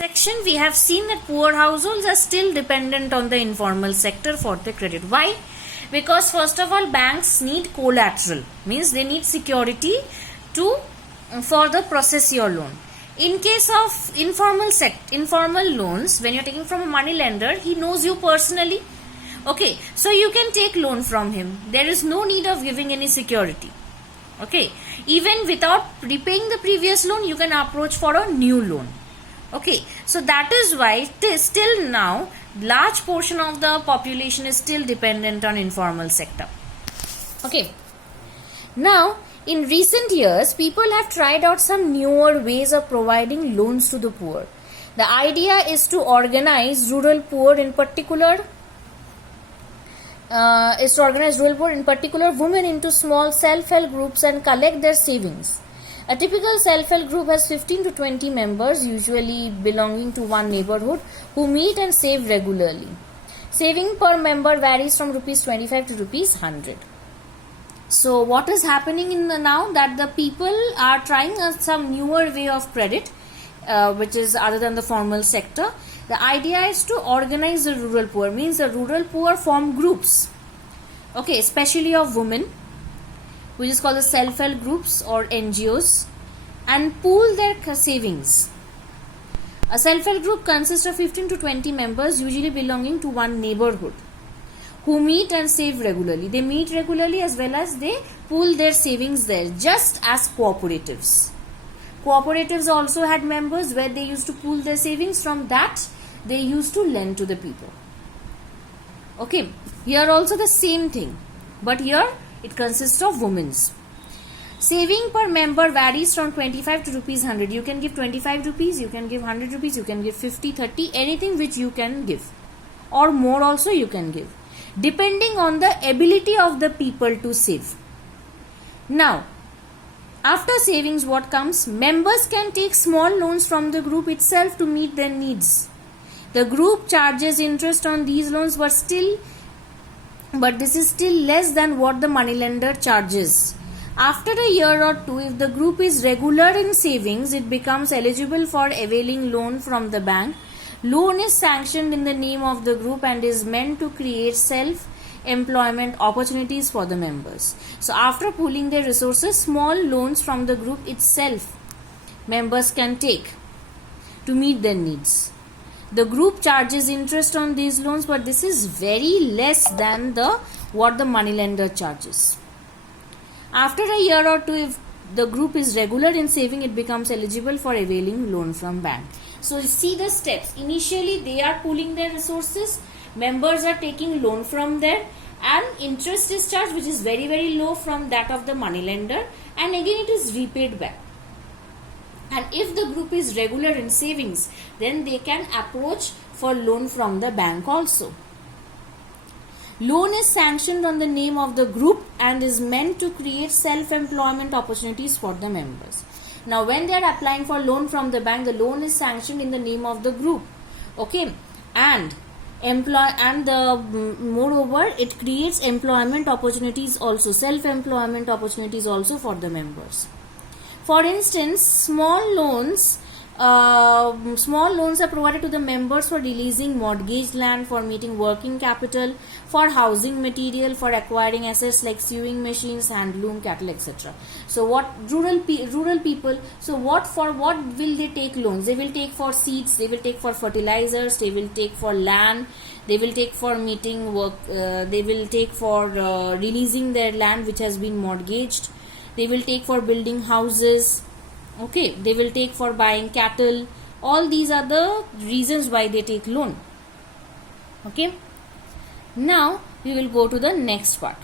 Section, we have seen that poor households are still dependent on the informal sector for the credit. Why? Because first of all, banks need collateral, means they need security to further process your loan. In case of informal loans, when you're taking from a money lender, he knows you personally. Okay, so you can take loan from him. There is no need of giving any security. Okay, even without repaying the previous loan, you can approach for a new loan. Okay, so that is why still now large portion of the population is still dependent on informal sector. Okay, now in recent years people have tried out some newer ways of providing loans to the poor. The idea is to organize rural poor, in particular women into small self-help groups and collect their savings. A typical self-help group has 15 to 20 members, usually belonging to one neighborhood, who meet and save regularly. Saving per member varies from rupees 25 to rupees 100. So what is happening in now that the people are trying some newer way of credit, which is other than the formal sector. The idea is to organize the rural poor, means the rural poor form groups, okay, especially of women, which is called the self-help groups or NGOs, and pool their savings. A self-help group consists of 15 to 20 members, usually belonging to one neighborhood, who meet and save regularly. They meet regularly as well as they pool their savings there, just as cooperatives. Cooperatives also had members where they used to pool their savings. From that, they used to lend to the people. Okay, here also the same thing, but here it consists of women's. Saving per member varies from 25 to rupees 100. You can give 25 rupees, you can give 100 rupees, you can give 50, 30, anything which you can give, or more also you can give, depending on the ability of the people to save. Now, after savings, what comes? Members can take small loans from the group itself to meet their needs. The group charges interest on these loans, but this is still less than what the moneylender charges. After a year or two, if the group is regular in savings, it becomes eligible for availing loan from the bank. Loan is sanctioned in the name of the group and is meant to create self-employment opportunities for the members. So after pooling their resources, small loans from the group itself members can take to meet their needs. The group charges interest on these loans, but this is very less than what the moneylender charges. After a year or two, if the group is regular in saving, it becomes eligible for availing loan from bank. So see the steps. Initially, they are pooling their resources. Members are taking loan from there, and interest is charged, which is very, very low from that of the moneylender, and again it is repaid back. And if the group is regular in savings, then they can approach for loan from the bank also. Loan is sanctioned on the name of the group and is meant to create self-employment opportunities for the members. Now, when they are applying for loan from the bank, the loan is sanctioned in the name of the group. Okay, and moreover, it creates employment opportunities also, self-employment opportunities also for the members. For instance, small loans are provided to the members for releasing mortgaged land, for meeting working capital, for housing material, for acquiring assets like sewing machines, handloom, cattle, etc. So what rural people, so what will they take loans? They will take for seeds, they will take for fertilizers, they will take for land, they will take for meeting work, they will take for releasing their land which has been mortgaged. They will take for building houses, okay, they will take for buying cattle. All these are the reasons why they take loan. Okay, now we will go to the next part.